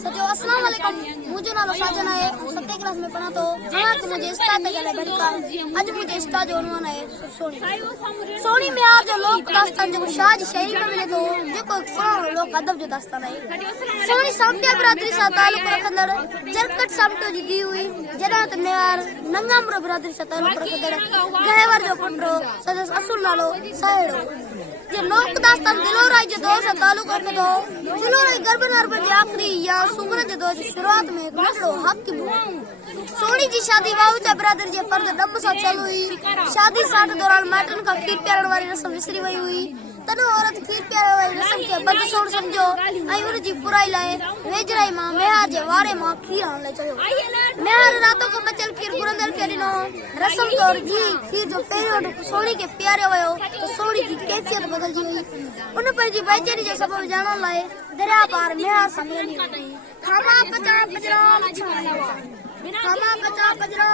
सचो अस्सलाम वालेकुम। मुझे नालो साजन है, सत्ते क्लास में पढ़ा तो जहाँ कि मुझे स्टा तक गले बड़का आज मुझे स्टा जो उन्होंने है सोनी सोनी में आप जो लोग दास्तान जो शाज शहरी में मिले तो जो कोई पुराने लोग अदब जो दास्तान है सोनी सामने बरादरी सा ताल्लुक रखंदड़ जरकट सामटो जी दी हुई जरा तो नेवार नंगामरो बरादरी सा ताल्लुक रखंदड़ गहेवर जो पुटरो सदस असुल नालो साहेड़ो ये लोक दास्तान दिलोराई जो दो से ताल्लुक रखे तो दिलोराई गर्भन अरबन जी आखिरी या सुमर जो दो की शुरुआत में एक नटड़ो हक की सोनी जी शादी वाउचा बरादर जे फर्द दम सा चालू हुई शादी साठ दौरान माटन का खीर प्यारण वाली रस्म विसरी वई हुई तनो औरत खीर प्यारण वाली रस्म के बदसोड़ समझो आई उन जी पुराई लाए वेजराई मां मेहार जे वारे मां खीर आन ले चयो मेहार रातों को बचल खीर गुरंदर के दिनो रस्म तौर जी खीर जो पहिरो सोनी के प्यारे वयो तो सोनी की कैफियत बदल जी हुई उन पर जी बेचैनी जो सबब जानन लाए दरिया पार मेहार समझनी खामा पचा पजरा खामा पचा पजरा